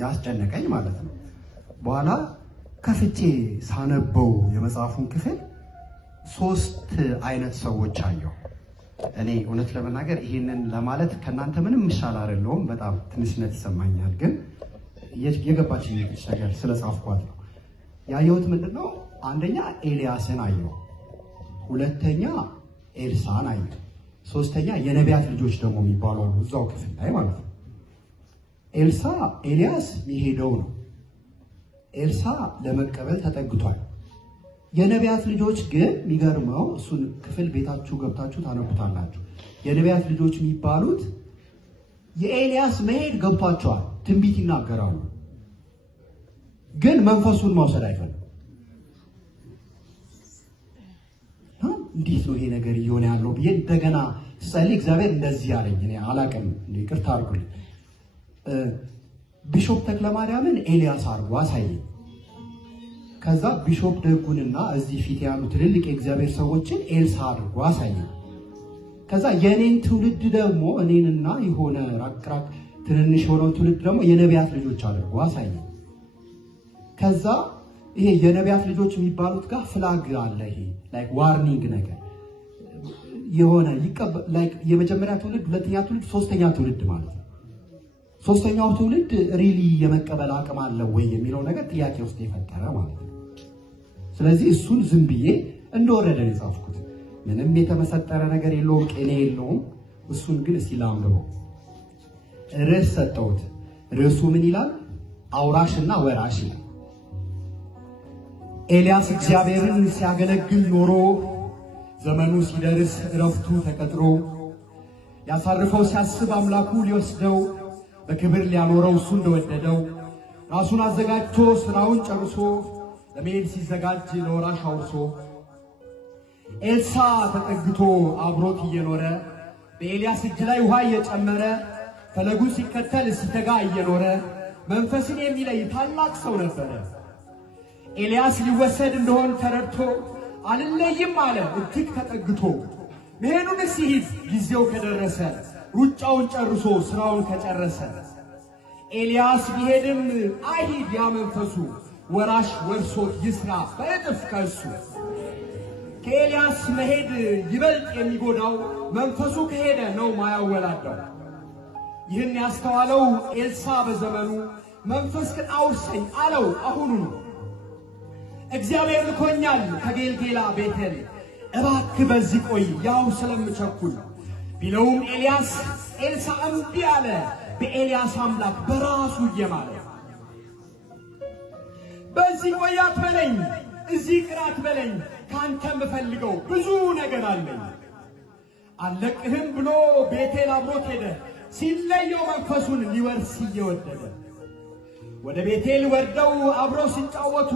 ያስጨነቀኝ ማለት ነው። በኋላ ከፍቼ ሳነበው የመጽሐፉን ክፍል 3 አይነት ሰዎች አየሁ። እኔ እውነት ለመናገር ይሄንን ለማለት ከናንተ ምንም ምሻል አይደለሁም። በጣም ትንሽነት ይሰማኛል፣ ግን የገባችኝ ነገር ስለጻፍኳት ነው። ያየሁት ምንድነው? አንደኛ ኤልያስን አየሁ፣ ሁለተኛ ኤልሳን አየሁ፣ ሶስተኛ የነቢያት ልጆች ደግሞ የሚባሉ አሉ እዛው ክፍል ላይ ማለት ነው። ኤልያስ የሚሄደው ነው። ኤልሳ ለመቀበል ተጠግቷል። የነቢያት ልጆች ግን የሚገርመው እሱን ክፍል ቤታችሁ ገብታችሁ ታነቡታላችሁ። የነቢያት ልጆች የሚባሉት የኤልያስ መሄድ ገብቷቸዋል፣ ትንቢት ይናገራሉ፣ ግን መንፈሱን መውሰድ አይፈልጉም። እንዴት ነው ይሄ ነገር እየሆነ ያለው ብዬ እንደገና ስጸልይ እግዚአብሔር እንደዚህ አለኝ። እኔ አላቅም፣ ይቅርታ አድርጉልኝ። ቢሾፕ ተክለማርያምን ኤልያስ አድርጎ አሳየኝ። ከዛ ቢሾፕ ደጉንና እዚህ ፊት ያሉ ትልልቅ የእግዚአብሔር ሰዎችን ኤልሳ አድርጎ አሳየኝ። ከዛ የኔን ትውልድ ደግሞ እኔንና የሆነ ራቅራቅ ትንንሽ የሆነውን ትውልድ ደግሞ የነቢያት ልጆች አድርጎ አሳየኝ። ከዛ ይሄ የነቢያት ልጆች የሚባሉት ጋር ፍላግ አለ። ይሄ ላይክ ዋርኒንግ ነገር የሆነ ላይክ የመጀመሪያ ትውልድ፣ ሁለተኛ ትውልድ፣ ሶስተኛ ትውልድ ማለት ነው። ሶስተኛው ትውልድ ሪሊ የመቀበል አቅም አለው ወይ የሚለው ነገር ጥያቄ ውስጥ የፈጠረ ማለት ነው። ስለዚህ እሱን ዝም ብዬ እንደወረደ ነው የጻፍኩት። ምንም የተመሰጠረ ነገር የለውም፣ ቅኔ የለውም። እሱን ግን እስቲ ላምብበው። ርዕስ ሰጠሁት። ርዕሱ ምን ይላል? አውራሽና ወራሽ ይላል። ኤልያስ እግዚአብሔርን ሲያገለግል ኖሮ ዘመኑ ሲደርስ እረፍቱ ተቀጥሮ ያሳርፈው ሲያስብ አምላኩ ሊወስደው በክብር ሊያኖረው እሱ እንደወደደው ራሱን አዘጋጅቶ ስራውን ጨርሶ ለመሄድ ሲዘጋጅ ለወራሽ አውርሶ ኤልሳ ተጠግቶ አብሮት እየኖረ በኤልያስ እጅ ላይ ውሃ እየጨመረ ፈለጉን ሲከተል ሲተጋ እየኖረ መንፈስን የሚለይ ታላቅ ሰው ነበረ። ኤልያስ ሊወሰድ እንደሆን ተረድቶ አልለይም አለ እጅግ ተጠግቶ። መሄዱን ሲሄድ ጊዜው ከደረሰ ሩጫውን ጨርሶ ስራውን ከጨረሰ ኤልያስ ቢሄድም አይሂድ ያ መንፈሱ ወራሽ ወርሶት ይስራ በእጥፍ ከእሱ። ከኤልያስ መሄድ ይበልጥ የሚጎዳው መንፈሱ ከሄደ ነው ማያወላዳው። ይህን ያስተዋለው ኤልሳ በዘመኑ መንፈስ ግን አውርሰኝ አለው አሁኑ ነው። እግዚአብሔር ልኮኛል ከጌልጌላ ቤቴል እባክህ በዚህ ቆይ ያው ስለምቸኩል ቢለውም ኤልሳ እምቢ አለ። በኤልያስ አምላክ በራሱ እየማለ በዚህ ቆይ አትበለኝ፣ እዚህ ቅር አትበለኝ፣ ካንተ የምፈልገው ብዙ ነገር አለኝ። አለቅህም ብሎ ቤቴል አብሮት ሄደ፣ ሲለየው መንፈሱን ሊወርስ እየወደደ። ወደ ቤቴል ወርደው አብረው ሲጫወቱ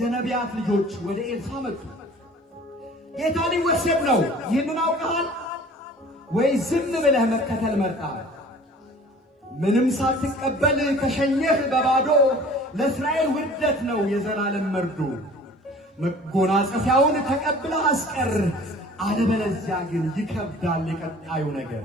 የነቢያት ልጆች ወደ ኤልሳ መጡ። ጌታ ሊወሰድ ነው፣ ይህንን አውቀሃል ወይ? ዝም ብለህ መከተል መርጠሃል? ምንም ሳትቀበል ከሸኘህ በባዶ ለእስራኤል ውርደት ነው የዘላለም መርዶ። መጎናጸፊያውን ተቀብለህ አስቀር፣ አለበለዚያ ግን ይከብዳል የቀጣዩ ነገር።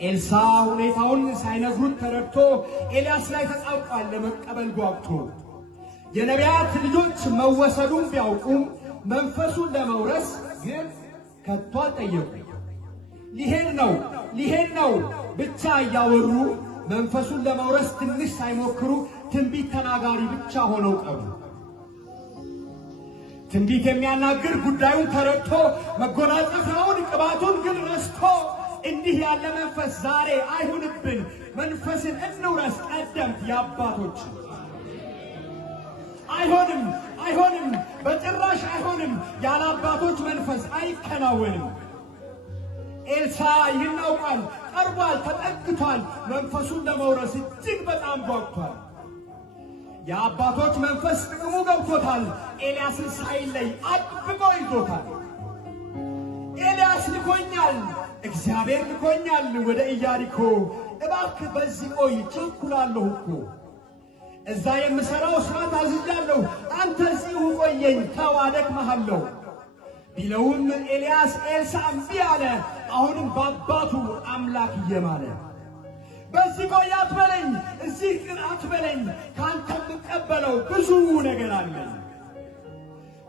ኤልሳ ሁኔታውን ሳይነግሩት ተረድቶ ኤልያስ ላይ ተጣብቋል ለመቀበል ጓጉቶ። የነቢያት ልጆች መወሰዱን ቢያውቁም መንፈሱን ለመውረስ ግን ከቶ አልጠየቁ። ሊሄድ ነው ብቻ እያወሩ መንፈሱን ለመውረስ ትንሽ ሳይሞክሩ ትንቢት ተናጋሪ ብቻ ሆነው ቀሩ። ትንቢት የሚያናግር ጉዳዩን ተረድቶ መጎናጸፊያውን ቅባቱን ግን ረስቶ እንዲህ ያለ መንፈስ ዛሬ አይሁንብን፣ መንፈስን እንውረስ ቀደምት የአባቶች። አይሆንም፣ በጭራሽ አይሆንም፣ ያለ አባቶች መንፈስ አይከናወንም። ኤልሳ ይህን አውቋል፣ ቀርቧል፣ ተጠግቷል። መንፈሱን ለመውረስ እጅግ በጣም ጓጉቷል። የአባቶች መንፈስ ጥቅሙ ገብቶታል። ኤልያስን ሳይለይ አጥብቆ ይዞታል። ኤልያስ ልኮኛል፣ እግዚአብሔር ልኮኛል ወደ ኢያሪኮ፣ እባክህ በዚህ ቆይ ቸኩላለሁ እኮ። እዛ የምሠራው ሥራ ታዝዣለሁ፣ አንተ እዚሁ ቆየኝ ተው አደክምሃለሁ ቢለውም ኤልሳ እምቢ አለ። አሁንም በአባቱ አምላክ እየማለ በዚህ ቆይ አትበለኝ፣ እዚህ አትበለኝ ካንተ የምቀበለው ብዙ ነገር አለኝ።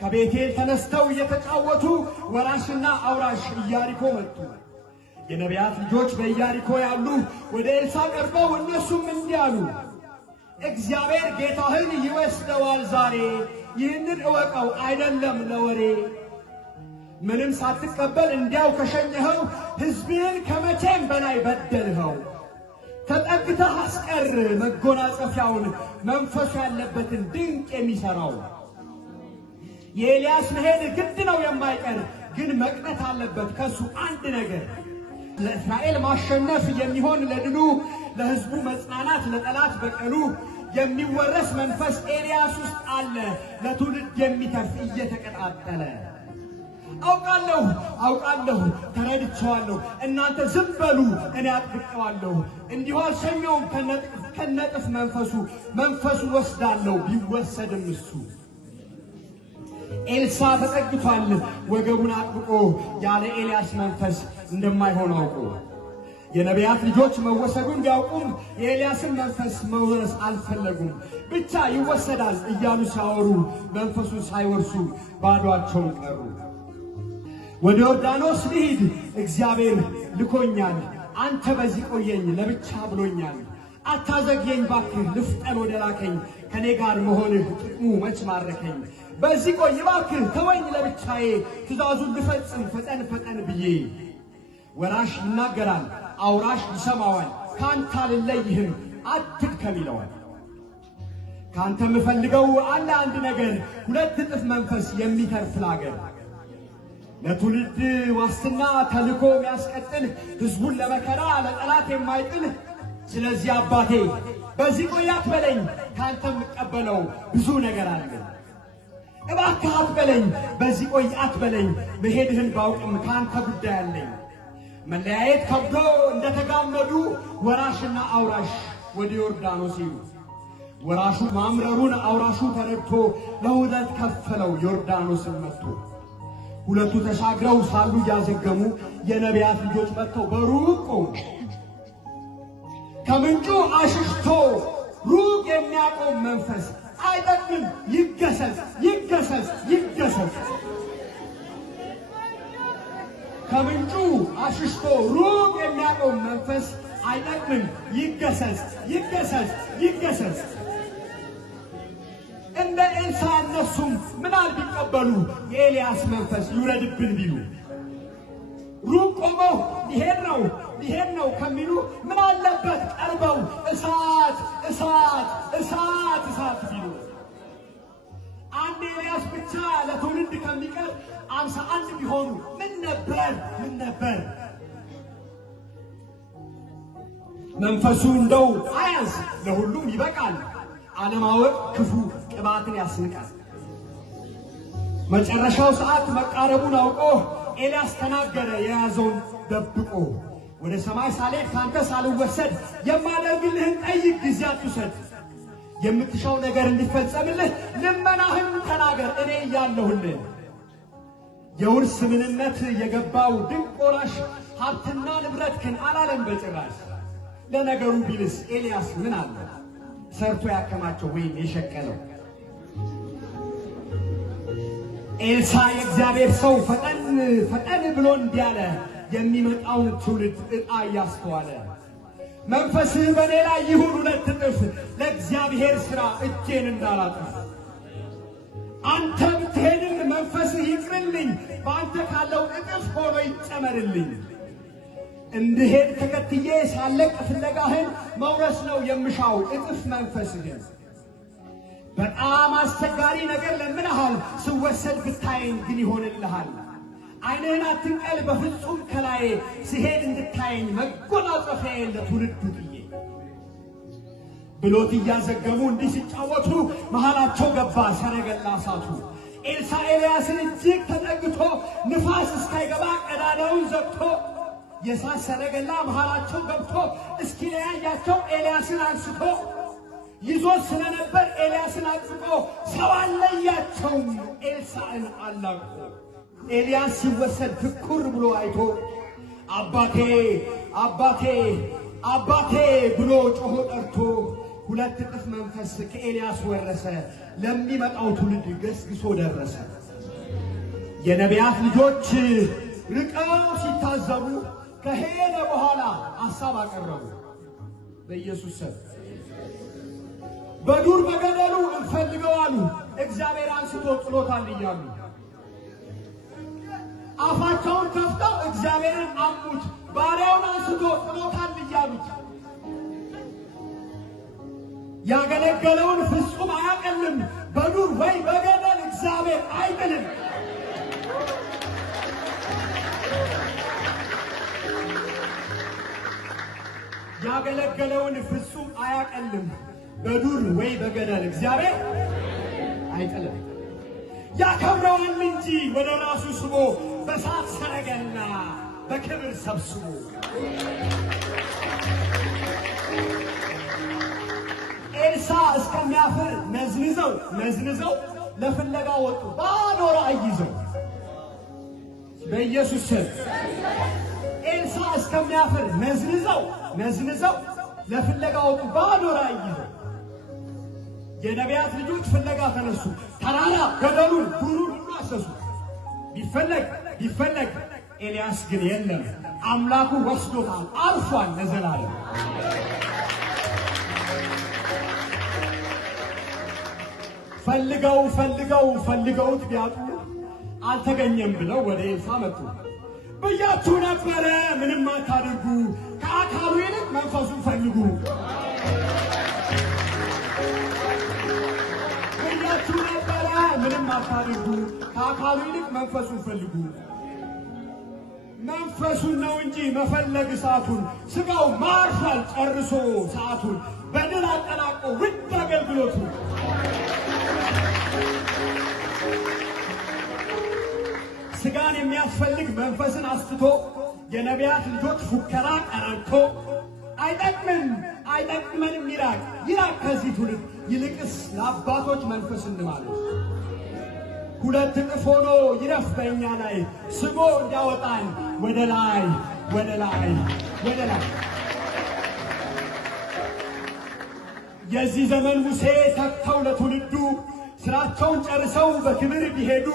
ከቤቴል ተነስተው እየተጫወቱ ወራሽና አውራሽ ኢያሪኮ መጡ። የነቢያት ልጆች በኢያሪኮ ያሉ ወደ ኤልሳ ቀርበው እነሱም እንዲህ አሉ፣ እግዚአብሔር ጌታህን ይወስደዋል ዛሬ፣ ይህንን እወቀው አይደለም ለወሬ። ምንም ሳትቀበል እንዲያው ከሸኘኸው ሕዝብህን ከመቼም በላይ በደልኸው። ተጠግተህ አስቀር መጎናጸፊያውን መንፈሱ ያለበትን ድንቅ የሚሠራው። የኤልያስ መሄድ ግድ ነው የማይቀር፣ ግን መቅረት አለበት ከሱ አንድ ነገር። ለእስራኤል ማሸነፍ የሚሆን ለድሉ፣ ለሕዝቡ መጽናናት ለጠላት በቀሉ የሚወረስ መንፈስ ኤልያስ ውስጥ አለ፣ ለትውልድ የሚተርፍ እየተቀጣጠለ። አውቃለሁ ተረድቼዋለሁ፣ እናንተ ዝም በሉ እኔ አጥብቀዋለሁ። እንዲሁ አልሸኘውም ከነጥፍ መንፈሱ ወስዳለሁ ቢወሰድም እሱ። ኤልሳ ተጠግቷል ወገቡን አጥብቆ፣ ያለ ኤልያስ መንፈስ እንደማይሆን አውቆ። የነቢያት ልጆች መወሰዱን ቢያውቁም የኤልያስን መንፈስ መውረስ አልፈለጉም። ብቻ ይወሰዳል እያሉ ሲያወሩ መንፈሱን ሳይወርሱ ባዶአቸውን ቀሩ። ወደ ዮርዳኖስ ልሂድ እግዚአብሔር ልኮኛል፣ አንተ በዚህ ቆየኝ ለብቻ ብሎኛል። አታዘግየኝ ባክህ ልፍጠን ወደ ላከኝ፣ ከኔ ጋር መሆንህ ጥቅሙ መች ማረከኝ። በዚህ ቆይ ባክህ ተወኝ ለብቻዬ፣ ትእዛዙን ልፈጽም ፈጠን ብዬ። ወራሽ ይናገራል አውራሽ ይሰማዋል፣ ካንተ አልለይህም አትድከም ይለዋል። ካንተ የምፈልገው አለ አንድ ነገር፣ 2 እጥፍ መንፈስ የሚተርፍ ለአገር። ለትውልድ ዋስትና ተልኮ የሚያስቀጥል፣ ሕዝቡን ለመከራ ለጠላት የማይጥል። ስለዚህ አባቴ በዚህ ቆይ አትበለኝ፣ ካንተ የምቀበለው ብዙ ነገር አለ። እባክህ አትበለኝ በዚህ ቆይ አትበለኝ፣ መሄድህን ባውቅም ካንተ ጉዳይ አለኝ። መለያየት ከብዶ እንደተጋመዱ ወራሽና አውራሽ ወደ ዮርዳኖስ ሄዱ። ወራሹ ማምረሩን አውራሹ ተረድቶ ለሁለት ከፈለው ዮርዳኖስን መጥቶ። ሁለቱ ተሻግረው ሳሉ እያዘገሙ የነቢያት ልጆች መጥተው በሩቅ ቆሙ። ከምንጩ አሽሽቶ ሩቅ የሚያቆም መንፈስ አይጠቅምም፣ ይገሰጽ። ከምንጩ አሽሽቶ ሩቅ የሚያቆም መንፈስ አይጠቅምም፣ ይገሰጽ። እንደ ኤልሳ እነሱም ምናል ቢቀበሉ የኤልያስ መንፈስ ይውረድብን ቢሉ፣ ሩቅ ቆመው ሊሄድ ነው ከሚሉ ምን አለበት ቀርበው እሳት ቢሉ። አንድ ኤልያስ ብቻ ለትውልድ ከሚቀር 51 ቢሆኑ ምን ነበር? መንፈሱ እንደው አያዝ ለሁሉም ይበቃል። አለማወቅ ክፉ ቅባትን ያስንቃል። መጨረሻው ሰዓት መቃረቡን አውቆ ኤልያስ ተናገረ የያዘውን ደብቆ፣ ወደ ሰማይ ሳልሄድ ካንተ ሳልወሰድ የማደርግልህን ጠይቅ ጊዜ አትውሰድ። የምትሻው ነገር እንዲፈጸምልህ ልመናህን ተናገር እኔ እያለሁልህ። የውርስ ምንነት የገባው ድንቅ ወራሽ ሀብትና ንብረትህን አላለም በጭራሽ። ለነገሩ ቢልስ ኤልያስ ምን አለ ሰርቶ ያከማቸው ወይም የሸቀለው? ኤልሳ የእግዚአብሔር ሰው ፈጠን ብሎ እንዲያለ የሚመጣውን ትውልድ ዕጣ እያስተዋለ፣ መንፈስህ በኔ ላይ ይሁን 2 እጥፍ ለእግዚአብሔር ሥራ እጄን እንዳላጥፍ። አንተ ብትሄድም መንፈስህ ይቅርልኝ፣ በአንተ ካለው እጥፍ ሆኖ ይጨመርልኝ። እንድሄድ ተከትዬ ሳለቅ ፍለጋህን መውረስ ነው የምሻው እጥፍ መንፈስህን። በጣም አስቸጋሪ ነገር ለምንሃል፣ ስወሰድ ብታየኝ ግን ይሆንልሃል። ዓይንህን አትንቀል በፍጹም ከላዬ፣ ስሄድ እንድታየኝ መጎናጸፊያዬን ለትውልድ ጥዬ። ብሎት እያዘገሙ እንዲህ ሲጫወቱ መሃላቸው ገባ ሰረገላ እሳቱ። ኤልሳ ኤልያስን እጅግ ተጠግቶ ንፋስ እስካይገባ ቀዳዳውን ዘግቶ፣ የእሳት ሰረገላ መሃላቸው ገብቶ እስኪለያያቸው ኤልያስን አንስቶ ይዞት ስለነበር ኤልያስን አጥብቆ ሰው አለያቸውም ኤልሳዕን አላቆ። ኤልያስ ሲወሰድ ትኩር ብሎ አይቶ አባቴ ብሎ ጮሆ ጠርቶ ሁለት እጥፍ መንፈስ ከኤልያስ ወረሰ። ለሚመጣው ትውልድ ገስግሶ ደረሰ። የነቢያት ልጆች ርቀው ሲታዘቡ ከሄደ በኋላ ሐሳብ አቀረቡ። በኢየሱስ ስም በዱር በገደሉ እንፈልገው አሉ። እግዚአብሔር አንስቶ ጥሎታል እያሉ አፋቸውን ከፍተው እግዚአብሔርን አሙት። ባሪያውን አንስቶ ጥሎታል እያሉት ያገለገለውን ፍጹም አያቀልም። በዱር ወይ በገደል እግዚአብሔር አይጥልም። ያገለገለውን ፍጹም አያቀልም። በዱር ወይ በገደል እግዚአብሔር አይጥልም። ያከብረዋል እንጂ ወደ ራሱ ስቦ በሳት ሰረገላ በክብር ሰብስቦ። ኤልሳ እስከሚያፍር ነዝንዘው ለፍለጋ ወጡ። ባዶ ራእይ ይዘው በኢየሱስ ስም ኤልሳ እስከሚያፍር ነዝንዘው ለፍለጋ ወጡ። ባዶ ራእይ ይዘው የነቢያት ልጆች ፍለጋ ተነሱ። ተራራ ገደሉን ዱሩን ሁሉ አሰሱ። ቢፈለግ ኤልያስ ግን የለም። አምላኩ ወስዶታል፣ አርፏል ለዘላለም። ፈልገውት ቢያጡ አልተገኘም ብለው ወደ ኤልሳ መጡ። ብያችሁ ነበረ ምንም አታድርጉ፣ ከአካሉ ይልቅ መንፈሱን ፈልጉ። ብያችሁ ነበረ ምንም አታድርጉ፣ ከአካሉ ይልቅ መንፈሱን ፈልጉ። መንፈሱን ነው እንጂ መፈለግ ሰዓቱን፣ ስጋው ማርሻል ጨርሶ ሰዓቱን፣ በድል አጠናቆ ውድ አገልግሎቱ። ስጋን የሚያስፈልግ መንፈስን አስትቶ የነቢያት ልጆች ፉከራ ቀረርቶ አይጠቅመንም ይራቅ ከዚህ ትውልድ፣ ይልቅስ ለአባቶች መንፈስ እንማለት። ሁለት እጥፍ ሆኖ ይረፍ በእኛ ላይ ስቦ እንዲያወጣን ወደ ላይ። የዚህ ዘመን ሙሴ ተክተው ለትውልዱ ስራቸውን ጨርሰው በክብር ቢሄዱ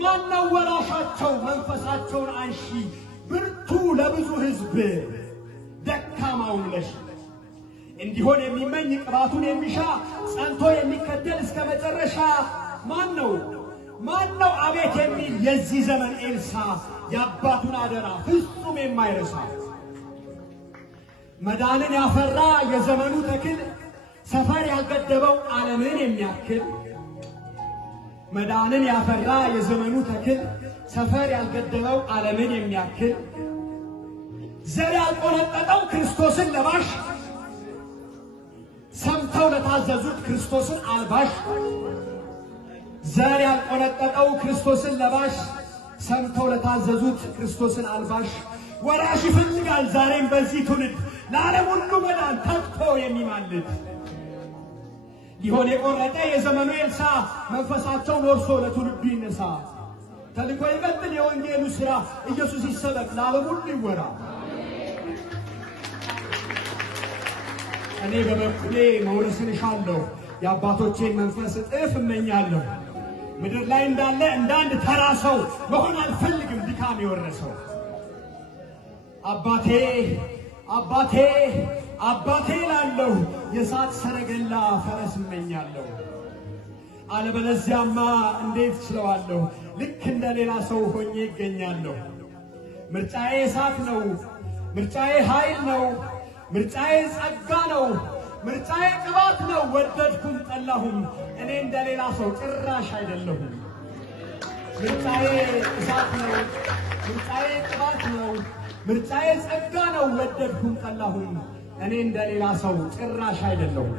ማነው ወራሻቸው መንፈሳቸውን አንሺ? ብርቱ ለብዙ ሕዝብ ደካማውን ለሽ እንዲሆን የሚመኝ ቅባቱን የሚሻ ጸንቶ የሚከተል እስከ መጨረሻ ማን ነው አቤት የሚል የዚህ ዘመን ኤልሳ የአባቱን አደራ ፍጹም የማይረሳ መዳንን ያፈራ የዘመኑ ተክል ሰፈር ያልገደበው ዓለምን የሚያክል መዳንን ያፈራ የዘመኑ ተክል ሰፈር ያልገደበው ዓለምን የሚያክል ዘር ያልቆነጠጠው ክርስቶስን ለባሽ ሰምተው ለታዘዙት ክርስቶስን አልባሽ ዘር ያልቆነጠጠው ክርስቶስን ለባሽ ሰምተው ለታዘዙት ክርስቶስን አልባሽ ወራሽ ይፈልጋል ዛሬም በዚህ ትውልድ ለዓለም ሁሉ መዳን ተግቶ የሚማልድ ሊሆን የቆረጠ የዘመኑ ኤልሳ መንፈሳቸውን ወርሶ ለትውልዱ ይነሳ። ተልኮ ይቀጥል የወንጌሉ ሥራ ኢየሱስ ይሰበክ ለዓለም ሁሉ ይወራ። እኔ በበኩሌ መውረስን እሻለሁ፣ የአባቶቼን መንፈስ እጥፍ እመኛለሁ። ምድር ላይ እንዳለ እንዳንድ ተራ ሰው መሆን አልፈልግም ድካም የወረሰው። አባቴ ላለሁ የእሳት ሰረገላ ፈረስ እመኛለሁ። አለበለዚያማ እንዴት ችለዋለሁ? ልክ እንደ ሌላ ሰው ሆኜ ይገኛለሁ። ምርጫዬ እሳት ነው፣ ምርጫዬ ኃይል ነው፣ ምርጫዬ ጸጋ ነው፣ ምርጫዬ ቅባት ነው። ወደድኩም ጠላሁም እኔ እንደ ሌላ ሰው ጭራሽ አይደለሁም። ምርጫዬ እሳት ነው፣ ምርጫዬ ቅባት ነው፣ ምርጫዬ ጸጋ ነው። ወደድኩም ጠላሁም እኔ እንደ ሌላ ሰው ጭራሽ አይደለሁም።